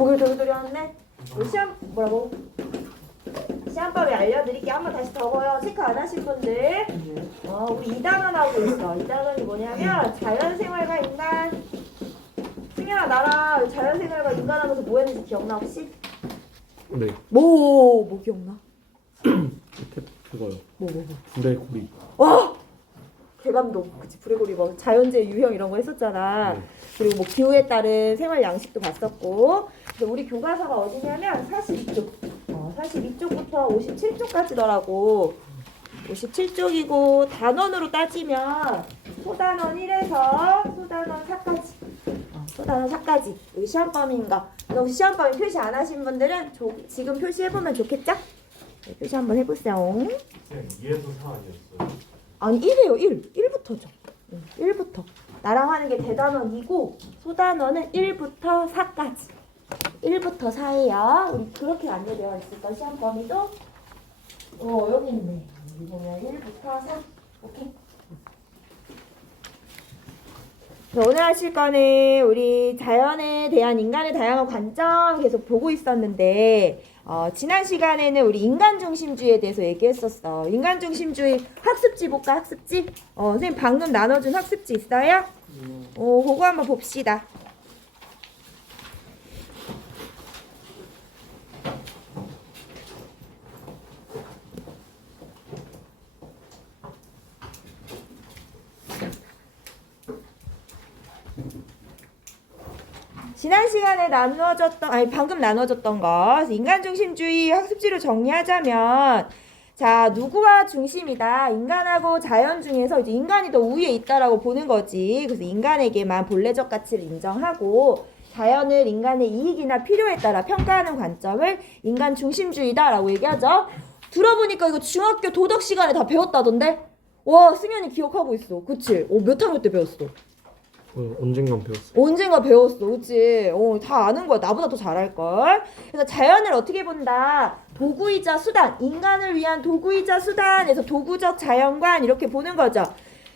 고개를 돌돌이었네. 시험 뭐라고? 시험법에 알려드릴게. 한번 다시 적어요. 체크 안 하신 분들. 우리 2단원 하고 있어. 2단원이 뭐냐면 자연생활과 인간. 승현아 나랑 자연생활과 인간 하면서 뭐 했는지 기억나 혹시? 네. 뭐 기억나? 그거요. 뭐. 불의 고리. 와! 대감동. 그치, 불의고리 뭐 자연재해 유형 이런 거 했었잖아. 네. 그리고 뭐 기후에 따른 생활 양식도 봤었고. 근데 우리 교과서가 어디냐면 42쪽. 42쪽부터 57쪽까지더라고. 57쪽이고 단원으로 따지면 소단원 1에서 소단원 4까지. 소단원 4까지. 여기 시험범위인가? 혹시 시험범위 표시 안 하신 분들은 지금 표시해보면 좋겠죠? 네, 표시 한번 해보세요. 쌤 2에서 4 아니었어요? 아니 1이에요. 1부터죠. 1부터. 나랑 하는 게 대단원 2고 소단원은 1부터 4까지. 1부터 4예요. 우리 그렇게 안내되어 있을까? 시험 범위도 여기 있네. 여기 보면 1부터 4. 오케이. 자, 오늘 하실 거는 우리 자연에 대한 인간의 다양한 관점 계속 보고 있었는데 지난 시간에는 우리 인간중심주의에 대해서 얘기했었어. 인간중심주의 학습지 볼까? 학습지? 선생님 방금 나눠준 학습지 있어요? 그거 한번 봅시다. 지난 시간에 방금 나눠졌던 거 인간중심주의 학습지를 정리하자면 자 누구와 중심이다. 인간하고 자연 중에서 이제 인간이 더 우위에 있다라고 보는 거지. 그래서 인간에게만 본래적 가치를 인정하고 자연을 인간의 이익이나 필요에 따라 평가하는 관점을 인간중심주의다라고 얘기하죠. 들어보니까 이거 중학교 도덕 시간에 다 배웠다던데? 와 승현이 기억하고 있어. 그치? 몇 학년 때 배웠어? 언젠간 배웠어요. 언젠가 배웠어. 그치? 다 아는 거야. 나보다 더 잘할걸. 그래서 자연을 어떻게 본다? 도구이자 수단. 인간을 위한 도구이자 수단에서 도구적 자연관 이렇게 보는 거죠.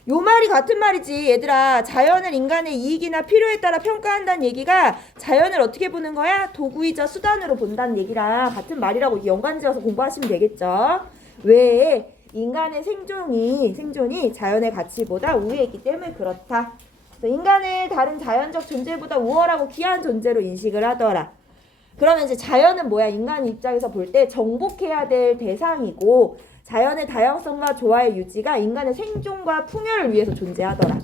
요 말이 같은 말이지. 얘들아. 자연을 인간의 이익이나 필요에 따라 평가한다는 얘기가 자연을 어떻게 보는 거야? 도구이자 수단으로 본다는 얘기랑 같은 말이라고 연관지어서 공부하시면 되겠죠. 왜? 인간의 생존이 자연의 가치보다 우위에 있기 때문에 그렇다. 인간은 다른 자연적 존재보다 우월하고 귀한 존재로 인식을 하더라. 그러면 이제 자연은 뭐야? 인간 입장에서 볼 때 정복해야 될 대상이고 자연의 다양성과 조화의 유지가 인간의 생존과 풍요를 위해서 존재하더라.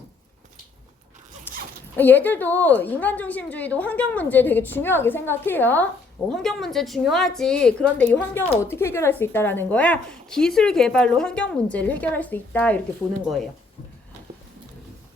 얘들도 인간중심주의도 환경 문제 되게 중요하게 생각해요. 환경 문제 중요하지. 그런데 이 환경을 어떻게 해결할 수 있다라는 거야? 기술 개발로 환경 문제를 해결할 수 있다. 이렇게 보는 거예요.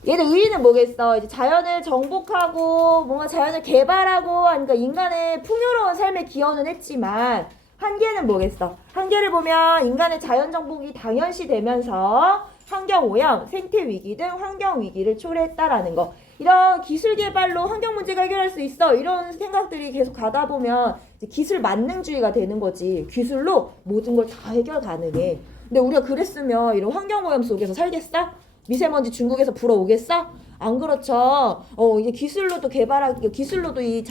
얘들 의의는 뭐겠어? 이제 자연을 정복하고 뭔가 자연을 개발하고 그러니까 인간의 풍요로운 삶에 기여는 했지만 한계는 뭐겠어? 한계를 보면 인간의 자연 정복이 당연시 되면서 환경 오염, 생태 위기 등 환경 위기를 초래했다라는 거. 이런 기술 개발로 환경 문제가 해결할 수 있어. 이런 생각들이 계속 가다 보면 이제 기술 만능주의가 되는 거지. 기술로 모든 걸 다 해결 가능해. 근데 우리가 그랬으면 이런 환경 오염 속에서 살겠어? 미세먼지 중국에서 불어오겠어? 안 그렇죠. 이제 기술로도 기술로도 이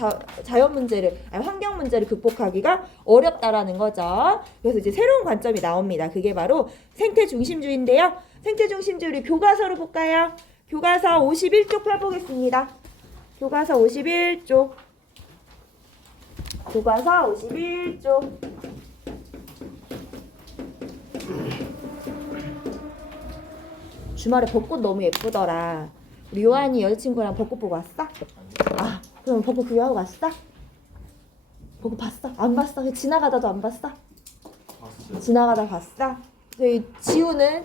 자연 문제를, 환경 문제를 극복하기가 어렵다라는 거죠. 그래서 이제 새로운 관점이 나옵니다. 그게 바로 생태 중심주의인데요. 생태 중심주의 교과서로 볼까요? 교과서 51쪽 펴보겠습니다. 교과서 51쪽. 교과서 51쪽. 주말에 벚꽃 너무 예쁘더라. 우리 요한이 여자친구랑 벚꽃 보고 왔어? 그럼 벚꽃 구경하고 왔어? 벚꽃 봤어? 안 봤어? 지나가다도 안 봤어? 봤어요. 지나가다 봤어?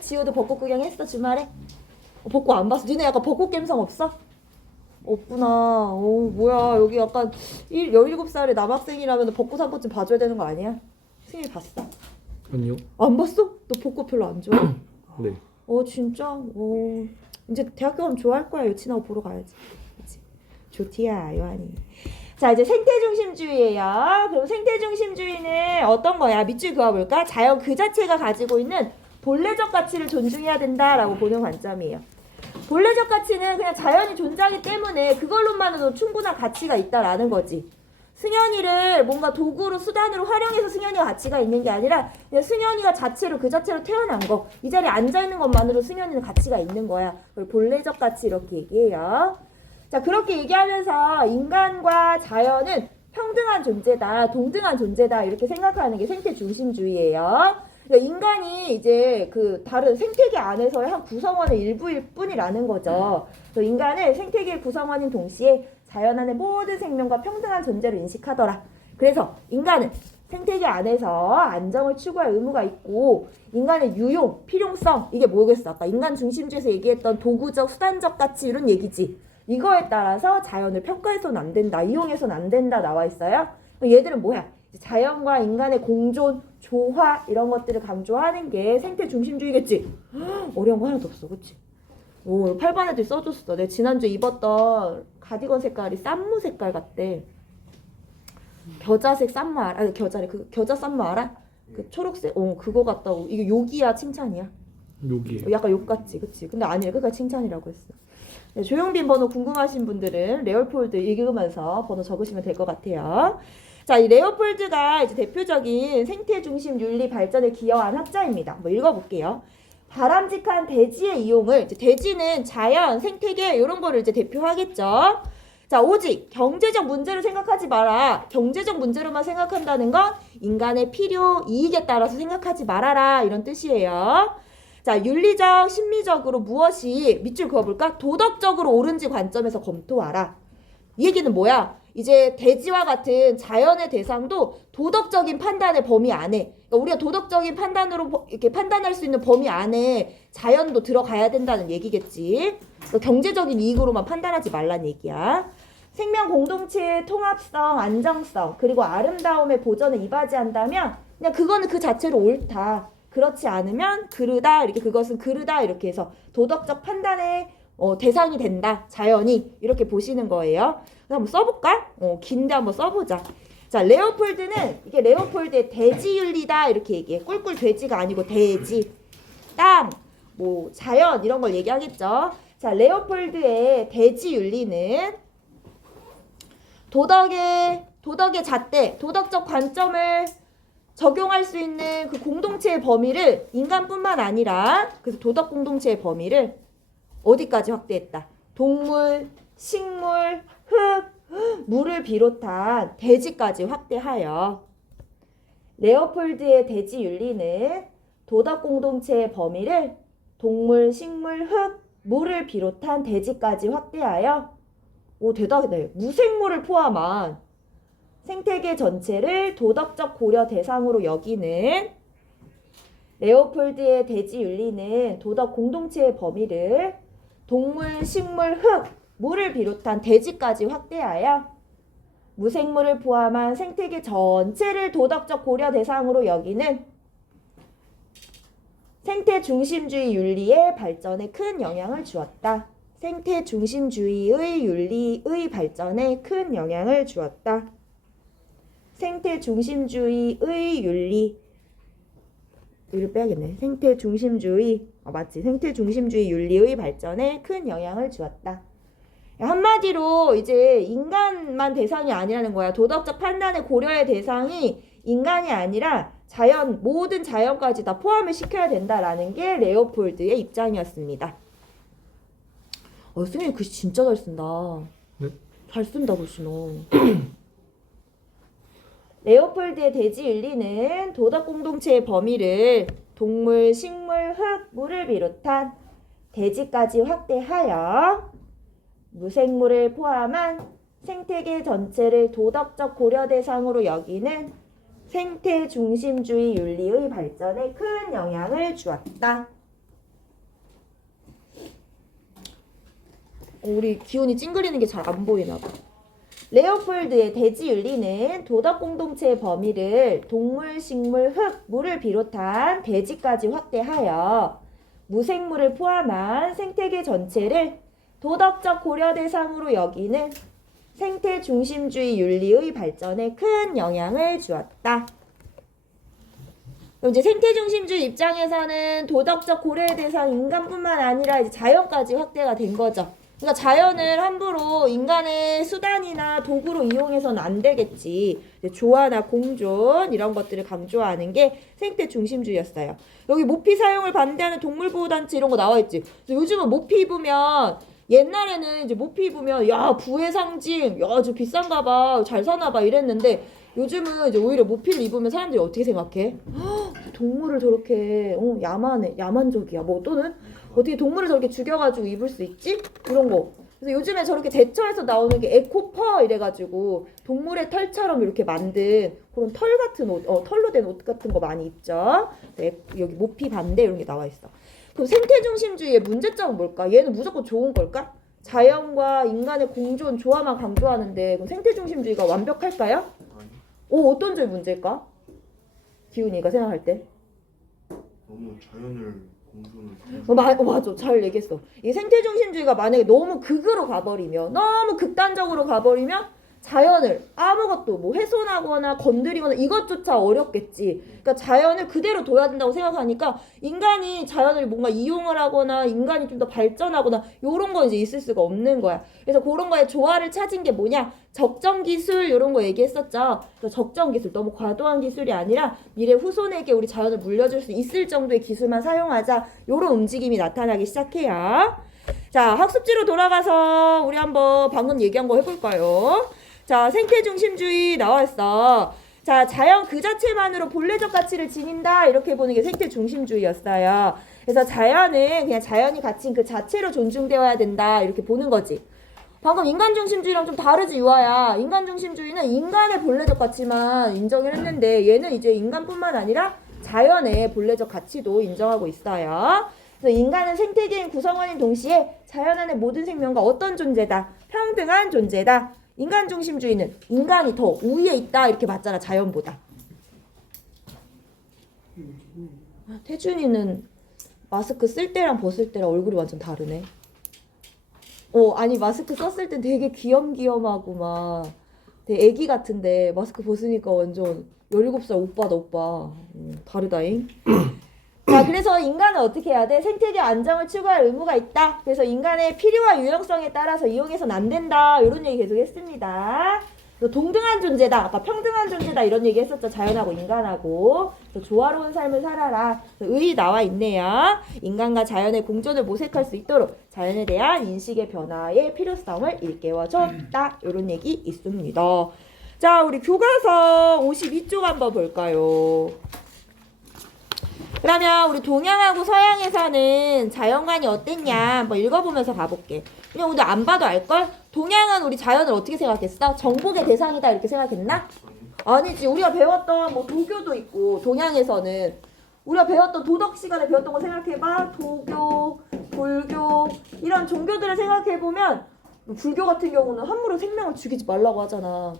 지우도 벚꽃 구경했어 주말에? 벚꽃 안 봤어? 니네 약간 벚꽃 감성 없어? 없구나. 뭐야 여기 약간 17살의 남학생이라면 벚꽃 한 번쯤 봐줘야 되는 거 아니야? 승희 봤어? 아니요. 안 봤어? 너 벚꽃 별로 안 좋아? 네. 진짜? 이제 대학교 가면 좋아할 거야. 여친하고 보러 가야지. 그치? 좋디야, 요한이. 자, 이제 생태중심주의예요. 그럼 생태중심주의는 어떤 거야? 밑줄 그어볼까? 자연 그 자체가 가지고 있는 본래적 가치를 존중해야 된다라고 보는 관점이에요. 본래적 가치는 그냥 자연이 존재하기 때문에 그걸로만으로도 충분한 가치가 있다라는 거지. 승현이를 뭔가 도구로 수단으로 활용해서 승현이가 가치가 있는 게 아니라 그냥 승현이가 자체로 그 자체로 태어난 거. 이 자리에 앉아 있는 것만으로 승현이는 가치가 있는 거야. 그걸 본래적 가치 이렇게 얘기해요. 자, 그렇게 얘기하면서 인간과 자연은 평등한 존재다, 동등한 존재다 이렇게 생각하는 게 생태 중심주의예요. 그러니까 인간이 이제 그 다른 생태계 안에서의 한 구성원의 일부일 뿐이라는 거죠. 그래서 인간을 생태계의 구성원인 동시에 자연 안의 모든 생명과 평등한 존재로 인식하더라. 그래서 인간은 생태계 안에서 안정을 추구할 의무가 있고 인간의 유용, 필요성 이게 뭐겠어? 아까 인간 중심주의에서 얘기했던 도구적, 수단적 가치 이런 얘기지. 이거에 따라서 자연을 평가해서는 안 된다, 이용해서는 안 된다 나와 있어요. 얘들은 뭐야? 자연과 인간의 공존, 조화 이런 것들을 강조하는 게 생태 중심주의겠지. 어려운 거 하나도 없어, 그치? 오, 8번 애들 써줬어. 내가 지난주에 입었던 가디건 색깔이 쌈무 색깔 같대. 겨자색 쌈무 알아? 아니, 겨자래. 그 겨자 쌈무 알아? 그 초록색. 그거 같다고. 이게 욕이야, 칭찬이야? 욕이에요. 약간 욕 같지, 그치? 근데 아니래. 그니까 칭찬이라고 했어. 네, 조용빈 번호 궁금하신 분들은 레오폴드 읽으면서 번호 적으시면 될 것 같아요. 자, 이 레오폴드가 이제 대표적인 생태 중심 윤리 발전에 기여한 학자입니다. 한번 읽어볼게요. 바람직한 대지의 이용을, 이제 대지는 자연, 생태계 이런 거를 이제 대표하겠죠. 자, 오직 경제적 문제로 생각하지 마라. 경제적 문제로만 생각한다는 건 인간의 필요, 이익에 따라서 생각하지 말아라 이런 뜻이에요. 자, 윤리적, 심리적으로 무엇이 밑줄 그어볼까? 도덕적으로 옳은지 관점에서 검토하라. 이 얘기는 뭐야? 이제 대지와 같은 자연의 대상도 도덕적인 판단의 범위 안에, 그러니까 우리가 도덕적인 판단으로 이렇게 판단할 수 있는 범위 안에 자연도 들어가야 된다는 얘기겠지. 그러니까 경제적인 이익으로만 판단하지 말란 얘기야. 생명 공동체의 통합성, 안정성, 그리고 아름다움의 보전에 이바지한다면 그냥 그거는 그 자체로 옳다. 그렇지 않으면 그르다, 이렇게 그것은 그르다 이렇게 해서 도덕적 판단의 대상이 된다. 자연이 이렇게 보시는 거예요. 한번 써볼까? 긴데 한번 써보자. 자, 레오폴드는 이게 레오폴드의 대지윤리다 이렇게 얘기해. 꿀꿀 돼지가 아니고 대지, 땅, 뭐 자연 이런 걸 얘기하겠죠. 자, 레오폴드의 대지윤리는 도덕의 잣대, 도덕적 관점을 적용할 수 있는 그 공동체의 범위를 인간뿐만 아니라 그래서 도덕 공동체의 범위를 어디까지 확대했다. 동물, 식물, 흙, 물을 비롯한 대지까지 확대하여 레오폴드의 대지 윤리는 도덕 공동체의 범위를 동물, 식물, 흙, 물을 비롯한 대지까지 확대하여 대단하네. 무생물을 포함한 생태계 전체를 도덕적 고려 대상으로 여기는 레오폴드의 대지 윤리는 도덕 공동체의 범위를 동물, 식물, 흙, 물을 비롯한 대지까지 확대하여 무생물을 포함한 생태계 전체를 도덕적 고려 대상으로 여기는 생태 중심주의 윤리의 발전에 큰 영향을 주었다. 생태 중심주의의 윤리의 발전에 큰 영향을 주었다. 생태 중심주의의 윤리 이를 빼야겠네. 생태 중심주의 맞지? 생태 중심주의 윤리의 발전에 큰 영향을 주었다. 한마디로 이제 인간만 대상이 아니라는 거야. 도덕적 판단의 고려의 대상이 인간이 아니라 자연, 모든 자연까지 다 포함을 시켜야 된다라는 게 레오폴드의 입장이었습니다. 승현이 글씨 진짜 잘 쓴다. 네? 잘 쓴다 글씨 너. 레오폴드의 대지 윤리는 도덕 공동체의 범위를 동물, 식물, 흙, 물을 비롯한 대지까지 확대하여 무생물을 포함한 생태계 전체를 도덕적 고려 대상으로 여기는 생태 중심주의 윤리의 발전에 큰 영향을 주었다. 우리 기훈이 찡그리는 게 잘 안 보이나 봐. 레오폴드의 대지 윤리는 도덕 공동체의 범위를 동물, 식물, 흙, 물을 비롯한 대지까지 확대하여 무생물을 포함한 생태계 전체를 도덕적 고려 대상으로 여기는 생태 중심주의 윤리의 발전에 큰 영향을 주었다. 그럼 이제 생태 중심주의 입장에서는 도덕적 고려의 대상 인간뿐만 아니라 이제 자연까지 확대가 된 거죠. 그러니까 자연을 함부로 인간의 수단이나 도구로 이용해서는 안 되겠지. 이제 조화나 공존 이런 것들을 강조하는 게 생태 중심주의였어요. 여기 모피 사용을 반대하는 동물보호단체 이런 거 나와 있지. 그래서 요즘은 모피 입으면 옛날에는 이제 모피 입으면 야 부의 상징, 야 저 비싼가 봐, 잘 사나 봐 이랬는데 요즘은 이제 오히려 모피를 입으면 사람들이 어떻게 생각해? 헉, 동물을 저렇게 야만해, 야만적이야. 뭐 또는 어떻게 동물을 저렇게 죽여가지고 입을 수 있지? 이런 거. 그래서 요즘에 저렇게 제처에서 나오는 게 에코퍼 이래가지고 동물의 털처럼 이렇게 만든 그런 털 같은 옷, 털로 된 옷 같은 거 많이 입죠. 여기 모피 반대 이런 게 나와 있어. 그럼 생태 중심주의의 문제점은 뭘까? 얘는 무조건 좋은 걸까? 자연과 인간의 공존, 조화만 강조하는데 그럼 생태 중심주의가 완벽할까요? 어떤 점이 문제일까? 기훈이가 생각할 때. 너무 자연을 공존을 맞아. 잘 얘기했어. 이 생태중심주의가 만약에 너무 극으로 가버리면, 너무 극단적으로 가버리면 자연을 아무것도 뭐 훼손하거나 건드리거나 이것조차 어렵겠지. 그러니까 자연을 그대로 둬야 된다고 생각하니까 인간이 자연을 뭔가 이용을 하거나 인간이 좀 더 발전하거나 요런 거 이제 있을 수가 없는 거야. 그래서 그런 거에 조화를 찾은 게 뭐냐? 적정 기술 요런 거 얘기했었죠. 그래서 적정 기술, 너무 과도한 기술이 아니라 미래 후손에게 우리 자연을 물려줄 수 있을 정도의 기술만 사용하자. 요런 움직임이 나타나기 시작해요. 자, 학습지로 돌아가서 우리 한번 방금 얘기한 거 해볼까요? 자, 생태중심주의 나왔어. 자, 자연 그 자체만으로 본래적 가치를 지닌다 이렇게 보는 게 생태중심주의였어요. 그래서 자연은 그냥 자연이 가진 그 자체로 존중되어야 된다 이렇게 보는 거지. 방금 인간중심주의랑 좀 다르지 유아야. 인간중심주의는 인간의 본래적 가치만 인정을 했는데 얘는 이제 인간뿐만 아니라 자연의 본래적 가치도 인정하고 있어요. 그래서 인간은 생태계의 구성원인 동시에 자연 안의 모든 생명과 어떤 존재다. 평등한 존재다. 인간중심주의는 인간이 더 우위에 있다 이렇게 맞잖아 자연보다. 태준이는 마스크 쓸 때랑 벗을 때랑 얼굴이 완전 다르네. 아니 마스크 썼을 때 되게 귀염귀염하고 막 되게 애기 같은데 마스크 벗으니까 완전 17살 오빠다 오빠. 다르다잉. 자, 그래서 인간은 어떻게 해야 돼? 생태계 안정을 추구할 의무가 있다. 그래서 인간의 필요와 유용성에 따라서 이용해서는 안 된다. 이런 얘기 계속 했습니다. 동등한 존재다. 아까 평등한 존재다. 이런 얘기 했었죠. 자연하고 인간하고. 그래서 조화로운 삶을 살아라. 의 나와 있네요. 인간과 자연의 공존을 모색할 수 있도록 자연에 대한 인식의 변화의 필요성을 일깨워줬다. 이런 얘기 있습니다. 자, 우리 교과서 52쪽 한번 볼까요? 그러면 우리 동양하고 서양에서는 자연관이 어땠냐 한번 읽어보면서 가볼게. 그냥 오늘 안 봐도 알걸? 동양은 우리 자연을 어떻게 생각했어? 정복의 대상이다 이렇게 생각했나? 아니지. 우리가 배웠던 뭐 도교도 있고 동양에서는 우리가 배웠던 도덕 시간에 배웠던 거 생각해봐. 도교, 불교 이런 종교들을 생각해보면 불교 같은 경우는 함부로 생명을 죽이지 말라고 하잖아.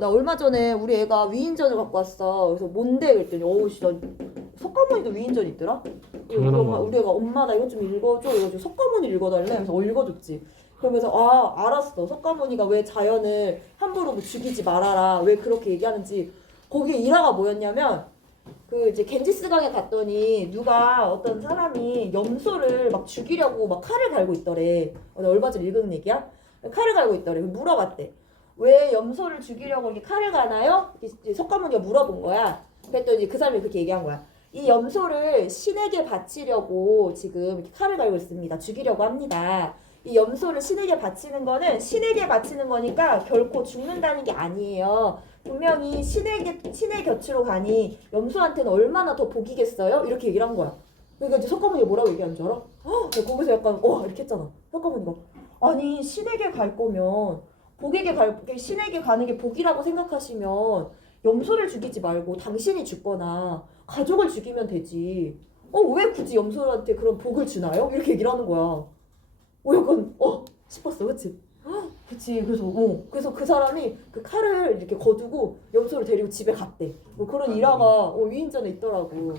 나 얼마 전에 우리 애가 위인전을 갖고 왔어. 그래서 뭔데? 그랬더니 나 석가모니도 위인전 있더라? 우리 애가 엄마 나 이거 좀 읽어줘. 이거 좀 석가모니 읽어달래. 그래서 읽어줬지. 그러면서 알았어. 석가모니가 왜 자연을 함부로 뭐 죽이지 말아라. 왜 그렇게 얘기하는지. 거기에 일화가 뭐였냐면 그 이제 겐지스강에 갔더니 누가 어떤 사람이 염소를 막 죽이려고 막 칼을 갈고 있더래. 얼마 전에 읽은 얘기야? 칼을 갈고 있더래. 물어봤대. 왜 염소를 죽이려고 이렇게 칼을 가나요? 석가모니가 물어본 거야. 그랬더니 그 사람이 그렇게 얘기한 거야. 이 염소를 신에게 바치려고 지금 이렇게 칼을 갈고 있습니다. 죽이려고 합니다. 이 염소를 신에게 바치는 거는 신에게 바치는 거니까 결코 죽는다는 게 아니에요. 분명히 신의 곁으로 가니 염소한테는 얼마나 더 복이겠어요? 이렇게 얘기를 한 거야. 그러니까 이제 석가모니가 뭐라고 얘기하는 줄 알아? 거기서 약간 이렇게 했잖아. 석가모니가 아니 신에게 갈 거면 신에게 가는 게 복이라고 생각하시면 염소를 죽이지 말고 당신이 죽거나 가족을 죽이면 되지. 왜 굳이 염소한테 그런 복을 주나요? 이렇게 얘기를 하는 거야. 약간 싶었어, 그치? 그치. 그래서 그 사람이 그 칼을 이렇게 거두고 염소를 데리고 집에 갔대. 뭐 그런 일화가 위인전에 있더라고.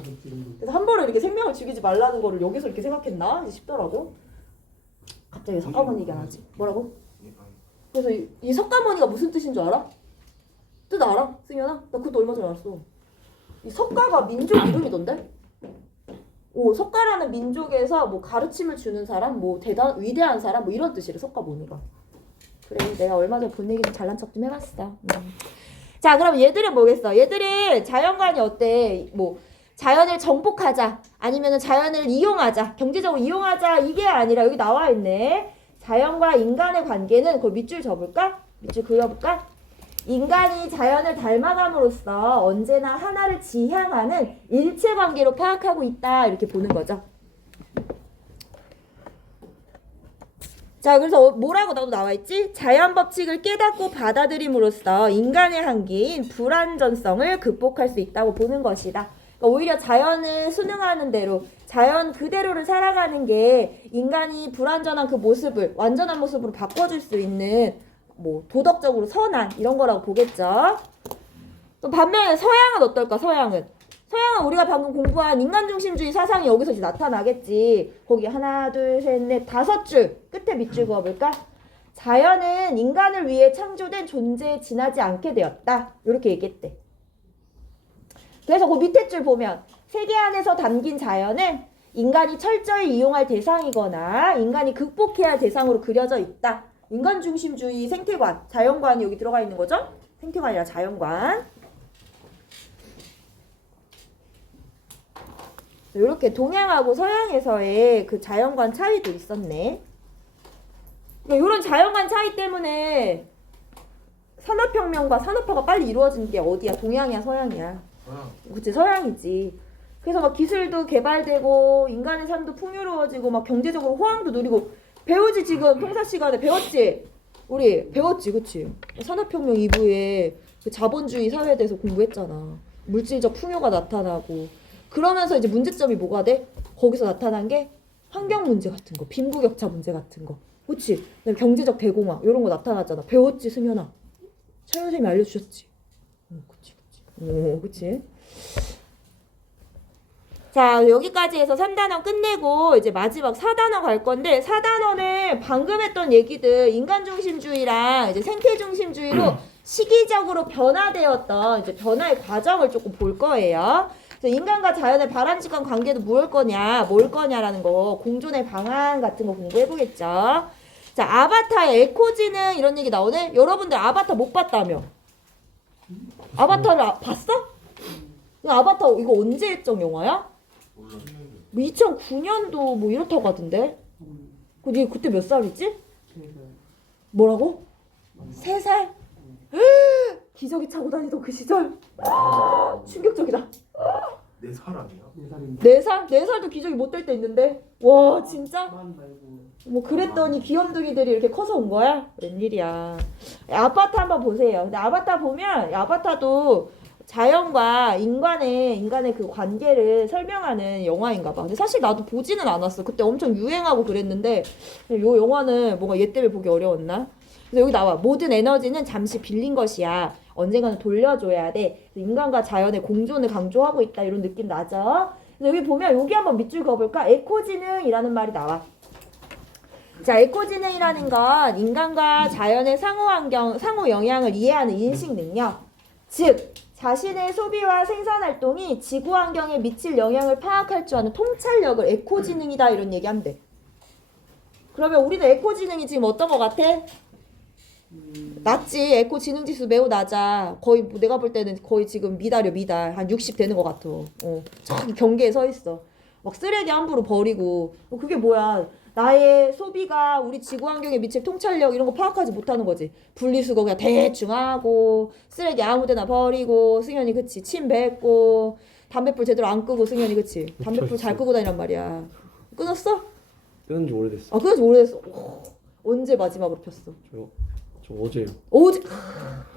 그래서 한 번에 이렇게 생명을 죽이지 말라는 거를 여기서 이렇게 생각했나 싶더라고. 갑자기 석가모니 얘기 안 하지? 뭐라고? 그래서 이 석가모니가 무슨 뜻인 줄 알아? 뜻 알아? 승현아? 나 그것도 얼마 전에 알았어. 이 석가가 민족 이름이던데? 석가라는 민족에서 뭐 가르침을 주는 사람, 뭐 위대한 사람, 뭐 이런 뜻이래, 석가모니가. 그래, 내가 얼마 전에 본 얘기 좀 잘난 척 좀 해봤어. 자, 그럼 얘들은 뭐겠어? 얘들은 자연관이 어때? 뭐 자연을 정복하자, 아니면 자연을 이용하자, 경제적으로 이용하자, 이게 아니라 여기 나와 있네. 자연과 인간의 관계는, 그걸 밑줄 접을까? 밑줄 그려볼까? 인간이 자연을 닮아감으로써 언제나 하나를 지향하는 일체관계로 파악하고 있다, 이렇게 보는 거죠. 자, 그래서 뭐라고 나와 있지? 자연 법칙을 깨닫고 받아들임으로써 인간의 한계인 불완전성을 극복할 수 있다고 보는 것이다. 그러니까 오히려 자연을 순응하는 대로, 자연 그대로를 살아가는 게 인간이 불완전한 그 모습을 완전한 모습으로 바꿔줄 수 있는 뭐 도덕적으로 선한 이런 거라고 보겠죠. 또 반면에 서양은 어떨까? 서양은 우리가 방금 공부한 인간중심주의 사상이 여기서 이제 나타나겠지. 거기 하나, 둘, 셋, 넷, 5줄 끝에 밑줄 그어볼까? 자연은 인간을 위해 창조된 존재에 지나지 않게 되었다. 이렇게 얘기했대. 그래서 그 밑에 줄 보면 세계 안에서 담긴 자연은 인간이 철저히 이용할 대상이거나 인간이 극복해야 할 대상으로 그려져 있다. 인간중심주의 생태관, 자연관이 여기 들어가 있는 거죠? 생태관이 아니라 자연관. 이렇게 동양하고 서양에서의 그 자연관 차이도 있었네. 그러니까 이런 자연관 차이 때문에 산업혁명과 산업화가 빨리 이루어진 게 어디야? 동양이야, 서양이야? 그치, 서양이지. 그래서 막 기술도 개발되고 인간의 삶도 풍요로워지고 막 경제적으로 호황도 누리고. 배우지, 지금 통사 시간에 배웠지? 우리 배웠지, 그치? 산업혁명 이후에 그 자본주의 사회에 대해서 공부했잖아. 물질적 풍요가 나타나고. 그러면서 이제 문제점이 뭐가 돼? 거기서 나타난 게 환경 문제 같은 거, 빈부격차 문제 같은 거. 그치? 그다음에 경제적 대공황 이런 거 나타났잖아. 배웠지, 승현아? 차연 선생님이 알려주셨지? 그치. 그치? 자, 여기까지 해서 3단원 끝내고 이제 마지막 4단원 갈 건데, 4단원은 방금 했던 얘기들 인간중심주의랑 이제 생태중심주의로 시기적으로 변화되었던 이제 변화의 과정을 조금 볼 거예요. 그래서 인간과 자연의 바람직한 관계도 뭘 거냐라는 거, 공존의 방안 같은 거 공부해 보겠죠. 자, 아바타의 에코지능 이런 얘기 나오네. 여러분들 아바타 못 봤다며? 아바타를 봤어? 아바타 이거 언제 했정 영화야? 2009년도 뭐 이렇다고 하던데. 니 그때 몇 살이지? 뭐라고? 3살? 기저귀 차고 다니던 그 시절? 충격적이다. 4살 아니야? 4살? 4살도 기저귀 못 댈 때 있는데? 와, 진짜? 뭐 그랬더니 귀염둥이들이 이렇게 커서 온 거야? 웬일이야. 아바타 한번 보세요. 근데 아바타 보면 아바타도 자연과 인간의 그 관계를 설명하는 영화인가 봐. 근데 사실 나도 보지는 않았어. 그때 엄청 유행하고 그랬는데 요 영화는 뭔가 얘 때문에 보기 어려웠나? 그래서 여기 나와. 모든 에너지는 잠시 빌린 것이야. 언젠가는 돌려줘야 돼. 인간과 자연의 공존을 강조하고 있다. 이런 느낌 나죠? 그래서 여기 보면 여기 한번 밑줄 그어볼까? 에코지능이라는 말이 나와. 자, 에코지능이라는 건 인간과 자연의 상호 영향을 이해하는 인식 능력. 즉, 자신의 소비와 생산활동이 지구환경에 미칠 영향을 파악할 줄 아는 통찰력을 에코지능이다. 이런 얘기하면 돼. 그러면 우리는 에코지능이 지금 어떤 것 같아? 낮지. 에코지능지수 매우 낮아. 거의 내가 볼 때는 거의 지금 미달. 한 60 되는 것 같아. 저기 경계에 서 있어. 막 쓰레기 함부로 버리고. 그게 뭐야? 나의 소비가 우리 지구환경에 미칠 통찰력 이런 거 파악하지 못하는 거지. 분리수거 그냥 대충 하고 쓰레기 아무데나 버리고. 승현이 그치? 침 뱉고 담배불 제대로 안 끄고. 승현이 그치? 담배불 잘 끄고 다니란 말이야. 끊었어? 끊은 지 오래됐어. 아, 끊은 지 오래됐어. 언제 마지막으로 폈어? 저 어제요. 어제?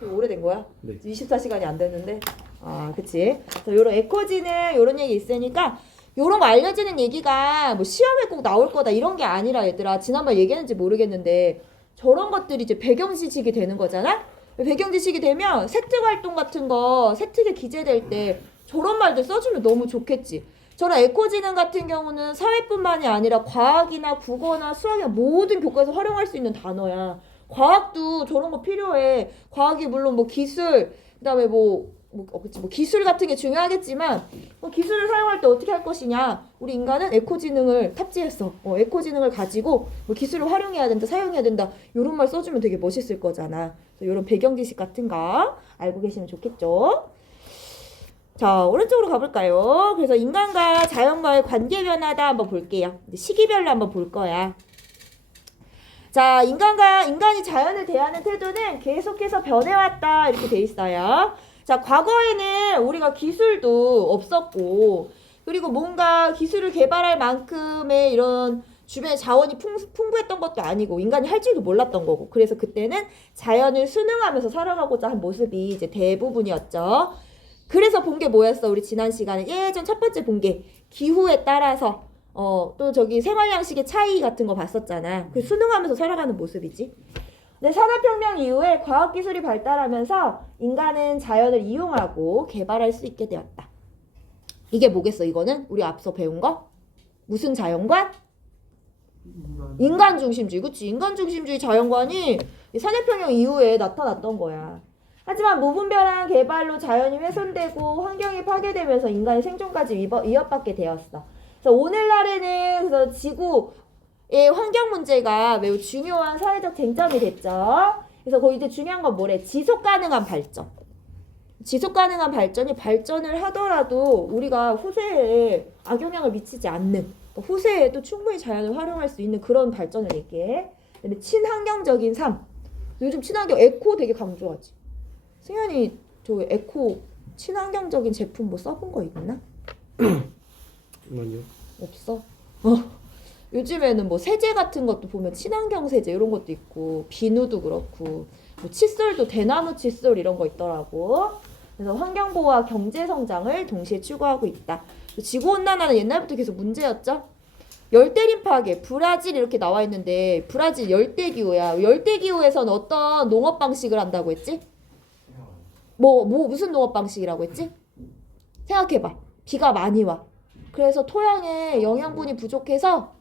오래된 거야? 네. 24시간이 안 됐는데. 아, 그치? 그래서 요런 에코지능 요런 얘기 있으니까 요런 거 알려지는 얘기가 뭐 시험에 꼭 나올 거다 이런 게 아니라 얘들아, 지난번 얘기했는지 모르겠는데 저런 것들이 이제 배경 지식이 되는 거잖아? 배경 지식이 되면 세특 활동 같은 거 세특에 기재될 때 저런 말들 써주면 너무 좋겠지. 저런 에코지능 같은 경우는 사회뿐만이 아니라 과학이나 국어나 수학이나 모든 교과에서 활용할 수 있는 단어야. 과학도 저런 거 필요해. 과학이 물론 뭐 기술, 그다음에 뭐 그치, 뭐 기술 같은 게 중요하겠지만 기술을 사용할 때 어떻게 할 것이냐. 우리 인간은 에코지능을 탑재했어. 에코지능을 가지고 뭐 기술을 활용해야 된다, 사용해야 된다. 이런 말 써주면 되게 멋있을 거잖아. 이런 배경 지식 같은 거 알고 계시면 좋겠죠. 자, 오른쪽으로 가볼까요? 그래서 인간과 자연과의 관계 변화다 한번 볼게요. 시기별로 한번 볼 거야. 자, 인간이 자연을 대하는 태도는 계속해서 변해왔다 이렇게 돼 있어요. 자, 과거에는 우리가 기술도 없었고 그리고 뭔가 기술을 개발할 만큼의 이런 주변에 자원이 풍부했던 것도 아니고 인간이 할 줄도 몰랐던 거고 그래서 그때는 자연을 순응하면서 살아가고자 한 모습이 이제 대부분이었죠. 그래서 본 게 뭐였어? 우리 지난 시간에 예전 첫 번째 본 게 기후에 따라서 또 저기 생활 양식의 차이 같은 거 봤었잖아. 그 순응하면서 살아가는 모습이지. 근데 산업혁명 이후에 과학기술이 발달하면서 인간은 자연을 이용하고 개발할 수 있게 되었다. 이게 뭐겠어? 이거는 우리 앞서 배운 거? 무슨 자연관? 인간중심주의. 그치? 인간중심주의 자연관이 산업혁명 이후에 나타났던 거야. 하지만 무분별한 개발로 자연이 훼손되고 환경이 파괴되면서 인간의 생존까지 위협받게 되었어. 그래서 오늘날에는 그래서 지구의 환경 문제가 매우 중요한 사회적 쟁점이 됐죠. 그래서 거기 이제 중요한 건 뭐래? 지속 가능한 발전. 지속 가능한 발전이 발전을 하더라도 우리가 후세에 악영향을 미치지 않는 후세에도 충분히 자연을 활용할 수 있는 그런 발전을 얘기해. 근데 친환경적인 삶. 요즘 친환경 에코 되게 강조하지. 승현이 저 에코 친환경적인 제품 뭐 써본 거 있나? 아니요. 없어? 요즘에는 뭐 세제 같은 것도 보면 친환경 세제 이런 것도 있고 비누도 그렇고 뭐 칫솔도 대나무 칫솔 이런 거 있더라고. 그래서 환경보호와 경제성장을 동시에 추구하고 있다. 지구온난화는 옛날부터 계속 문제였죠. 열대림 파괴, 브라질 이렇게 나와 있는데 브라질 열대기후야. 열대기후에서는 어떤 농업 방식을 한다고 했지? 무슨 농업 방식이라고 했지? 생각해봐. 비가 많이 와. 그래서 토양에 영양분이 부족해서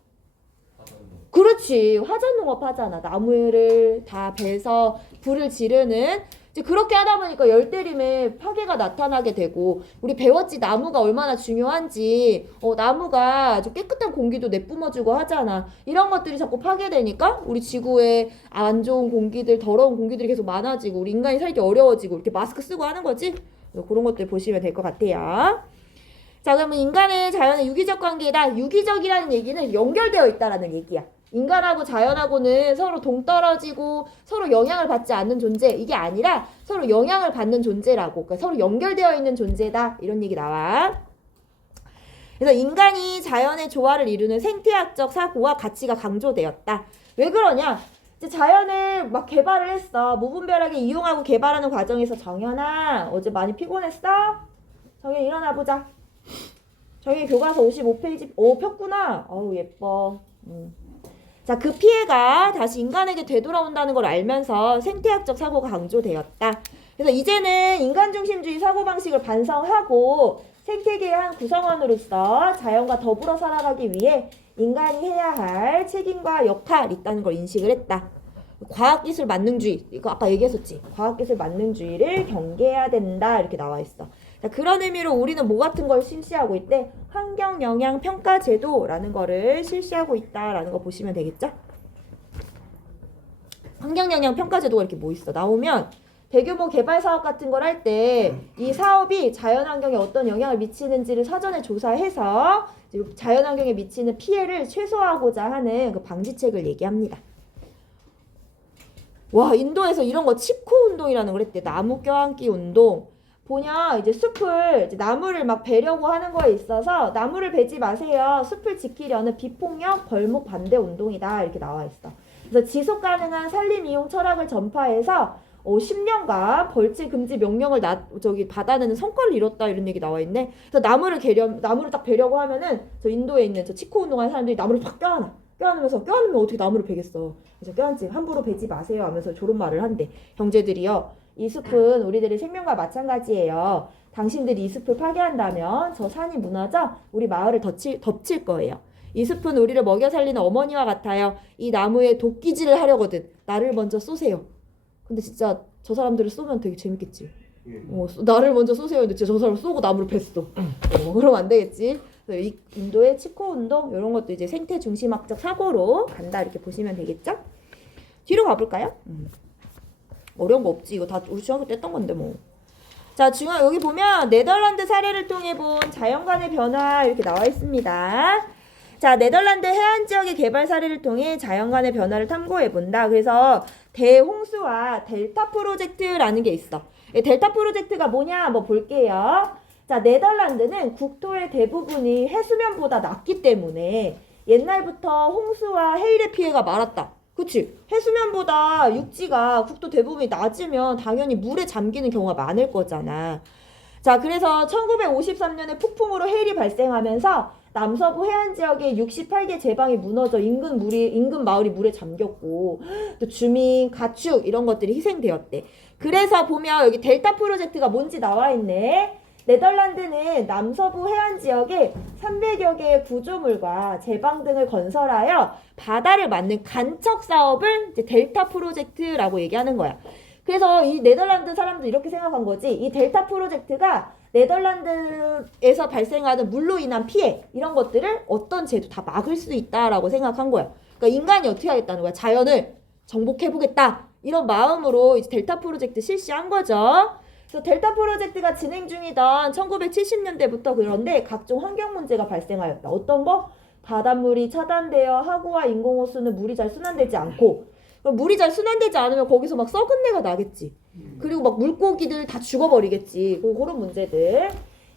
그렇지. 화전농업 하잖아. 나무를 다 베서 불을 지르는 이제 그렇게 하다 보니까 열대림의 파괴가 나타나게 되고 우리 배웠지 나무가 얼마나 중요한지 나무가 좀 깨끗한 공기도 내뿜어주고 하잖아. 이런 것들이 자꾸 파괴되니까 우리 지구에 안 좋은 공기들 더러운 공기들이 계속 많아지고 우리 인간이 살기 어려워지고 이렇게 마스크 쓰고 하는 거지. 그런 것들 보시면 될 것 같아요. 자, 그러면 인간은 자연의 유기적 관계다. 유기적이라는 얘기는 연결되어 있다라는 얘기야. 인간하고 자연하고는 서로 동떨어지고 서로 영향을 받지 않는 존재 이게 아니라 서로 영향을 받는 존재라고. 그러니까 서로 연결되어 있는 존재다 이런 얘기 나와. 그래서 인간이 자연의 조화를 이루는 생태학적 사고와 가치가 강조되었다. 왜 그러냐? 이제 자연을 막 개발을 했어. 무분별하게 이용하고 개발하는 과정에서 정연아 어제 많이 피곤했어? 정연 일어나 보자. 정연 교과서 55페이지 폈구나. 어우 예뻐. 자, 그 피해가 다시 인간에게 되돌아온다는 걸 알면서 생태학적 사고가 강조되었다. 그래서 이제는 인간중심주의 사고방식을 반성하고 생태계의 한 구성원으로서 자연과 더불어 살아가기 위해 인간이 해야 할 책임과 역할이 있다는 걸 인식을 했다. 과학기술 만능주의, 이거 아까 얘기했었지. 과학기술 만능주의를 경계해야 된다 이렇게 나와 있어. 자, 그런 의미로 우리는 뭐 같은 걸 실시하고 있대? 환경영향평가제도라는 거를 실시하고 있다라는 거 보시면 되겠죠? 환경영향평가제도가 이렇게 뭐 있어? 나오면 대규모 개발 사업 같은 걸 할 때 이 사업이 자연환경에 어떤 영향을 미치는지를 사전에 조사해서 자연환경에 미치는 피해를 최소화하고자 하는 그 방지책을 얘기합니다. 와, 인도에서 이런 거 칩코 운동이라는 걸 했대. 나무 껴안기 운동. 보냐 이제 숲을 이제 나무를 막 베려고 하는 거에 있어서 나무를 베지 마세요. 숲을 지키려는 비폭력 벌목 반대 운동이다 이렇게 나와 있어. 그래서 지속 가능한 산림 이용 철학을 전파해서 10년간 벌집 금지 명령을 받아내는 성과를 이뤘다 이런 얘기 나와 있네. 그래서 나무를 딱 베려고 하면은 저 인도에 있는 저 치코 운동하는 사람들이 나무를 팍 껴안으면서 껴안으면 어떻게 나무를 베겠어. 그래서 껴안지 함부로 베지 마세요 하면서 저런 말을 한대. 형제들이요. 이 숲은 우리들의 생명과 마찬가지예요. 당신들이 이 숲을 파괴한다면 저 산이 무너져 우리 마을을 덮칠 거예요. 이 숲은 우리를 먹여 살리는 어머니와 같아요. 이 나무에 도끼질을 하려거든. 나를 먼저 쏘세요. 근데 진짜 저 사람들을 쏘면 되게 재밌겠지. 예. 나를 먼저 쏘세요. 근데 저 사람 쏘고 나무를 뱄어. 그러면 안 되겠지. 그래서 이 인도의 치코 운동 이런 것도 이제 생태 중심학적 사고로 간다 이렇게 보시면 되겠죠? 뒤로 가볼까요? 어려운 거 없지. 이거 다 우리 중학교 때 했던 건데 뭐. 자, 여기 보면 네덜란드 사례를 통해 본 자연관의 변화 이렇게 나와 있습니다. 자, 네덜란드 해안 지역의 개발 사례를 통해 자연관의 변화를 탐구해 본다. 그래서 대홍수와 델타 프로젝트라는 게 있어. 이 델타 프로젝트가 뭐냐 한번 볼게요. 자, 네덜란드는 국토의 대부분이 해수면보다 낮기 때문에 옛날부터 홍수와 해일의 피해가 많았다. 그치? 해수면보다 육지가 국토 대부분이 낮으면 당연히 물에 잠기는 경우가 많을 거잖아. 자, 그래서 1953년에 폭풍으로 해일이 발생하면서 남서부 해안 지역의 68개 제방이 무너져 인근 마을이 물에 잠겼고 또 주민, 가축 이런 것들이 희생되었대. 그래서 보면 여기 델타 프로젝트가 뭔지 나와 있네. 네덜란드는 남서부 해안 지역에 300여 개의 구조물과 제방 등을 건설하여 바다를 막는 간척 사업을 이제 델타 프로젝트라고 얘기하는 거야. 그래서 이 네덜란드 사람들 이렇게 생각한 거지. 이 델타 프로젝트가 네덜란드에서 발생하는 물로 인한 피해 이런 것들을 어떤 죄도 다 막을 수 있다라고 생각한 거야. 그러니까 인간이 어떻게 하겠다는 거야? 자연을 정복해보겠다 이런 마음으로 이제 델타 프로젝트 실시한 거죠. 그래서 델타 프로젝트가 진행 중이던 1970년대부터 그런데 각종 환경 문제가 발생하였다. 어떤 거? 바닷물이 차단되어 하구와 인공호수는 물이 잘 순환되지 않고 물이 잘 순환되지 않으면 거기서 막 썩은 내가 나겠지. 그리고 막 물고기들 다 죽어버리겠지. 그런 문제들.